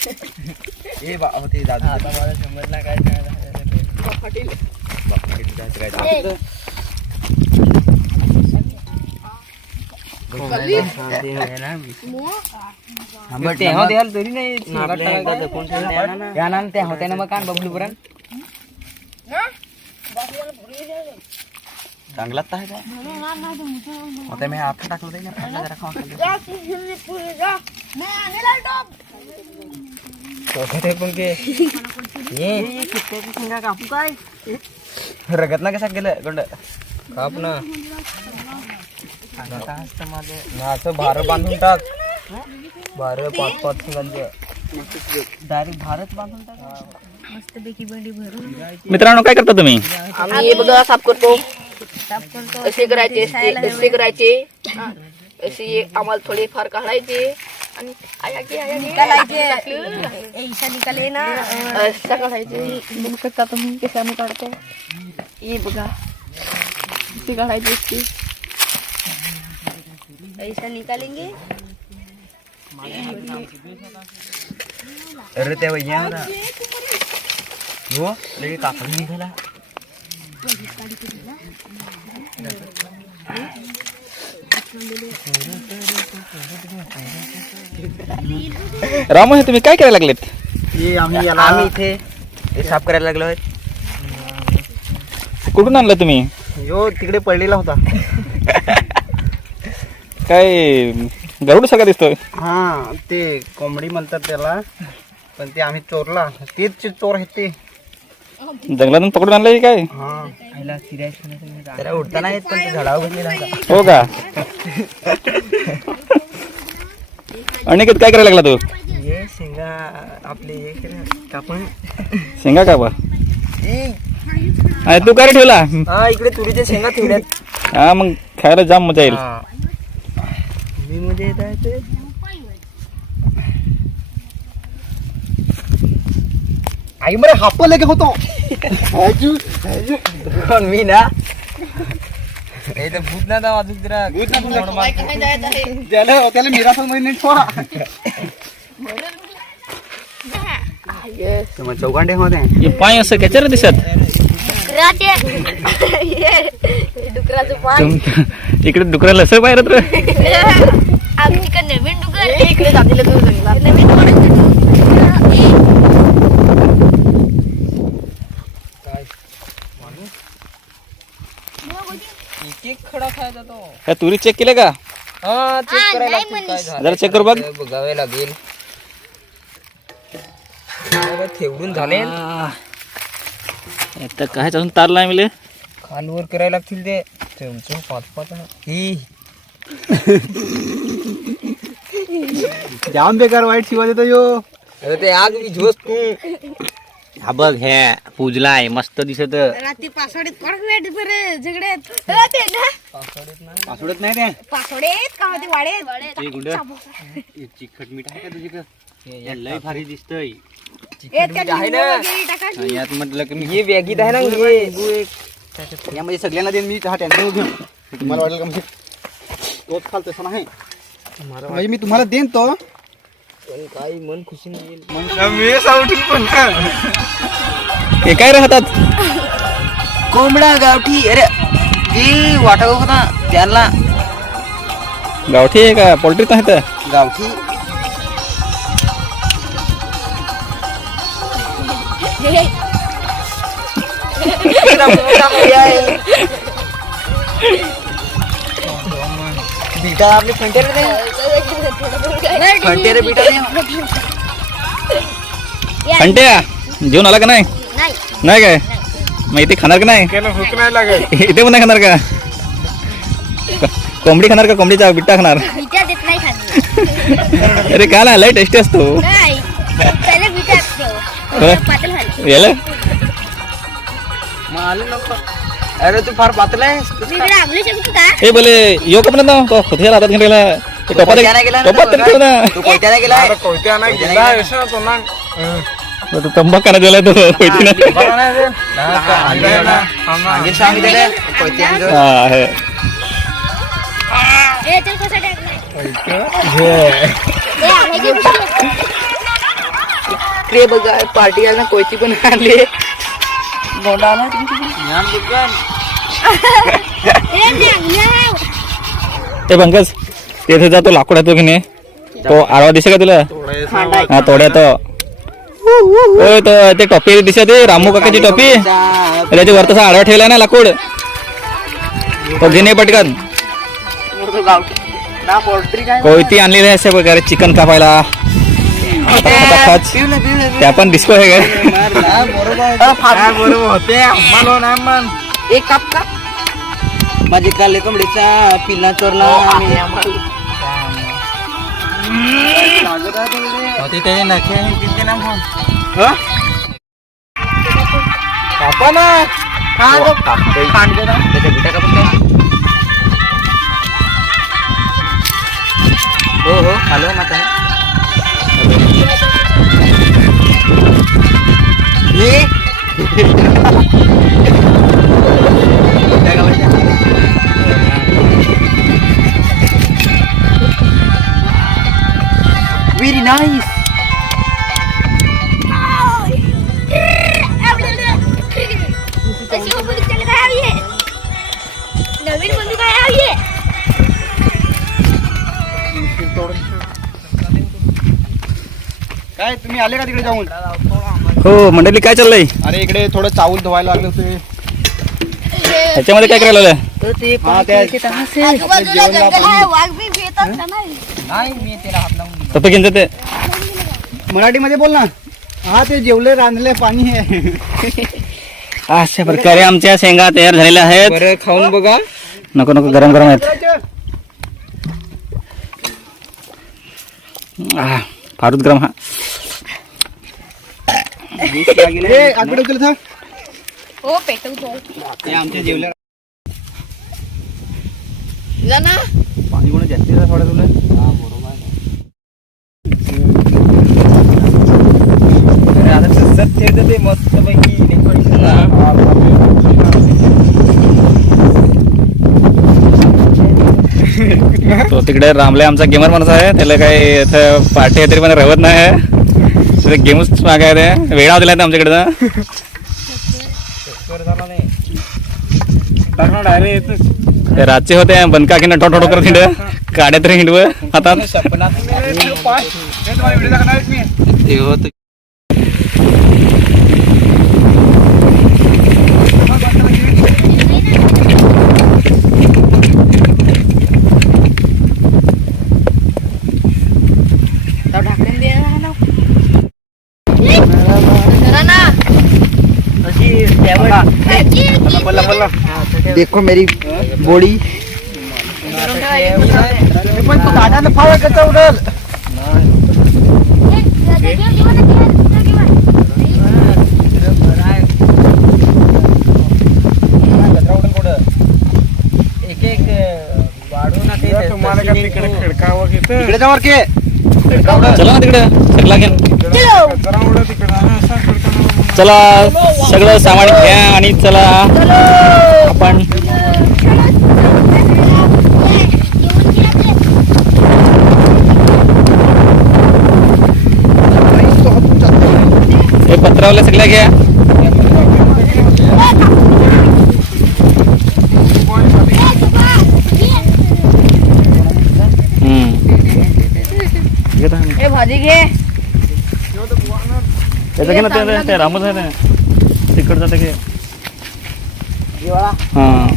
ए बा होते दादू आता मला समजला काय पाटील चांगलाच आहे का आता मी आपण टाकलं नाही ना जरा खावा पण के कापू काय रगत ना कसा गेलं कोंड काप ना असं भार बांधून टाक भार 5-5 फुलांचं डायरेक्ट भारत बांधून टाक मस्तपैकी बंडी भरून. मित्रांनो काय करता तुम्ही? आम्ही हे बघा साफ करतो. असे करायचे असे करायचे असे आम्हाला थोडे फार काढायचे आणि निकाले ना असं काढायचे. बघू शकता तुम्ही कसे आम्ही काढतो. हे बघा असे काढायचे असते ऐसा निकालेंगे. अरे त्या भैया हो लगे कापड निघाला. राम हे तुम्ही काय करायला लागलेत? आम्ही इथे साफ करायला लागलो आहे. कुठून आणलं तुम्ही? यो तिकडे पडलेला होता. काय गरुड सगळं दिसतोय. हा ते कोंबडी म्हणतात त्याला पण ते आम्ही चोरला. तेच चोर आहेत ते जंगलातून पकडून आणलंय काय? हा त्याला उडताना येत पण ते झाडावर बसलेला होता. हो का? अनिकेत काय करायला लागला तू? ये शेंगा आपले कापून शेंगा का बा? तू काय रे ठेवला? हा इकडे तुरीच्या शेंगा ठेवल्यात. हा मग खायला जाम मजा येईल. मी मध्ये येत आहे ते आई मरे हाप लगे होतो. पण मी ना हे तर भूत ना दा वाजू जरा भूत ना त्याला मेरा पण महिने ठोडा मग चौकांडे मध्ये हे पाय असं कॅचर दिसत. डुकराचं पाय इकडे डुकराला असं पाय रे. आमच्या नवीन डुकर इकडे जातील नवीन खडा खायचा तो. काय तुरी चेक केले का? हा चेक करायला लागतील काय झालं. जरा चेक कर बघ. बघावे लागेल. ठेवून झाले आता काय अजून तार नाही मिळे. खालवर करायला लागतील ते चमचम 5-5 ही जाम बेकार वाईट शिवा देतो यो. अरे ते आग मी झोस तू हा बघ हे पूजलाय मस्त दिसत. रात्री पासोडीत कडक वेट बरे झगड्यात पासोडत नाही ते पासोडीत का होते वाडेत चिकट मीठ आहे का तुझी? लय भारी दिसतय. आहे ना यात म्हटलं की हे बॅगीत आहे ना हे यामध्ये सगळ्यांना देईन मी. हा टेन्शन घेऊन तुम्हाला वाटेल का म्हणजे तोच खाल तसं नाही म्हणजे मी तुम्हाला देईन तो पण काही मन खुशी नाही पण हे काय राहतात? कोंबडा गावठी. अरे ते वाटा होता त्यांना गावठी आहे का पोल्ट्रीत आहे? तर गावठी बीटा आपले फंटे रे बीटा अंट्या जेवण आला का नाही? नाही काय मग इथे खाणार का नाही? भूक नाही लागेल. इथे पण नाही खाणार का? कोंबडी खाणार का कोंबडीचा बिट्टा खाणार? अरे का ना लय टेस्टी असतो. याला अरे तू फार पातळ आहे. ए बोले यो कपडे ना तो खुदे राहतात गेला टोपा तरी ठेव ना. तू कोयत्या नाही गेला तो तंबाखू खाण्यात गेला तो कोयती ना. हा आहे इकडे बघा पार्टी ना कोयती पण आणली ते पंकज तिथे जातो लाकूड येतो की नाही तो आडवा दिसे का तुला हा तोड्या तो होय तो ते टोपी दिसते रामू काकाची टोपी त्याच्या वर तसा आडवा ठेवला ना लाकूड तो घेणे पटकन कोयती आणलेली आहे अशा प्रकारे चिकन कापायला त्या पण डिस्को आहे एक काप का माझी काले कोंबडीचा पिल्ला चोरला हो हो हॅलो माता व्हेरी नाईस नवीन बंदूक काय हवी आहे काय तुम्ही आले का तिकडे जाऊन हो मंडळी काय चाललंय अरे इकडे थोडं चावल धुवायला लागले होते ह्याच्यामध्ये काय करायला लागलं? आजूबाजूला जंगल आहे वाघ बी येतात का नाही तपे घेऊन ते मराठीमध्ये बोल ना हा ते जेवले रांधले पाणी आहे अशा प्रकारे आमच्या शेंगा तयार झालेल्या आहेत बरं खाऊन बघा नको नको गरम गरम आहेत फारच गरम हा आकडे उचल था हो पेटवतो हे आमच्या जेवल्या जाना पाणी कोण जास्ती थोडं तुला ते मस्त तो तिकडे रामले आमचा गेमर माणूस आहे त्याला काही इथं पार्टी तरी पण रवत नाही गेमच मागाय रे वेळा दिला आमच्याकडे ते रातचे होते बनका की ठोठो करत हिंड काड्यात रे हिंडव हातात ढाकून दे ना देखो मेरी बॉडी पण तू गाड्यानं फावळ कसं उडल तिकडे जावर के चला ना तिकडे सगळा घेऊन चला सगळं सामान घ्या आणि चला आपण हे पत्रावल्या सगळ्या घ्या ए भाजी घे त्याचं घे ना ते रामच आहे ना तिकडचं ते घे हां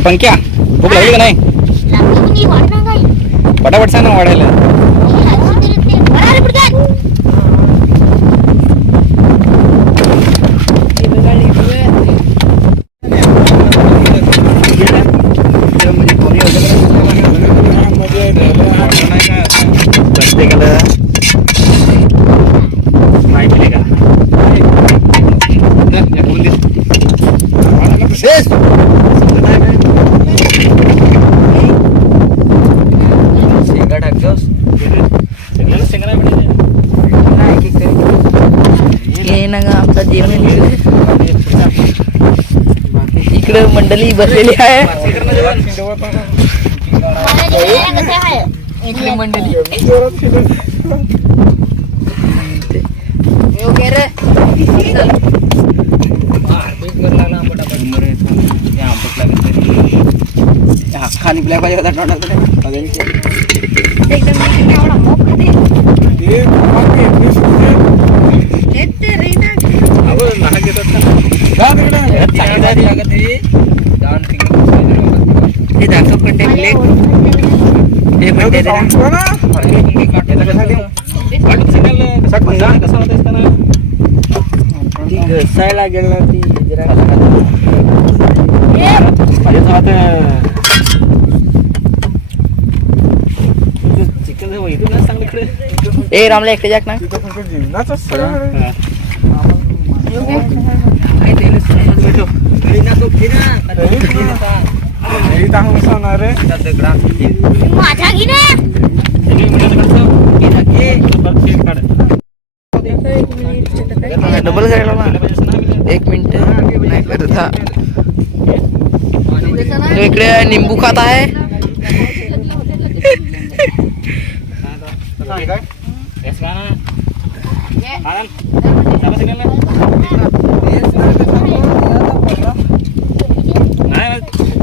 पंक्या भूक लागली का नाही पटापट सांग ना वाढायला आता जेवण इकडे मंडळी बसलेली आहे इकडे मंडळी खाली ब्लॅक पाहिजे हे दाखव कंटेंट हे म्हणते ती घसायला लागेल ना ती जरा ए रामला एकटे जाक ना माझ्या घिने डबल करायला ना 1 मिनिट नाही करत हा तो इकडे निंबू खात आहे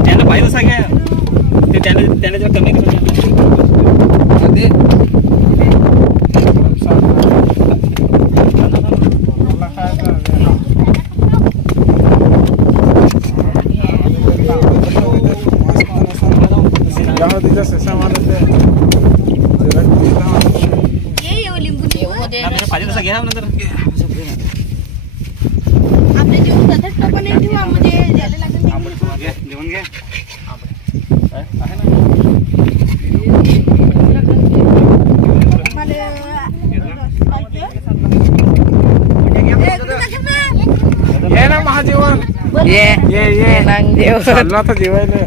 त्यांना पाहिजे सांगा ते त्याने जर कमी पाहिजे तसं घ्या नंतर आपले जेवण जातात तो पण ठेवा म्हणजे ज्याला लागेल जेवण घ्या ये ना महाजेवण ये नांग जेवण आता जेवायला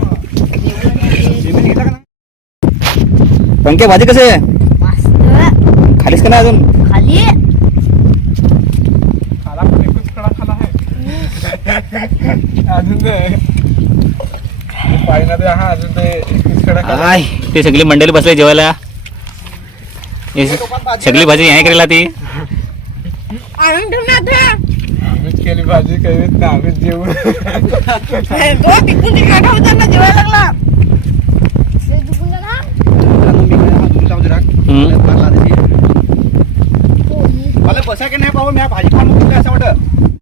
पंखे भाजी कसे आहे मस्त खालीच का नाही अजून खाली खाला पण एकच कडा खाला आहे अजून ते पाहिजे ते हा अजून ते एकच कडा खाला आय ते सगळी मंडळी बसले जेवायला हे सगळी भाजी आहे करेला ती आणून ठेव ना आता आम्हीच केली भाजी काही ना आम्हीच जेवू तो तिकून तिकडे ठेवताना जेवायला लागला लय दुखून झाला मला बसा की नाही पाहू मी भाजी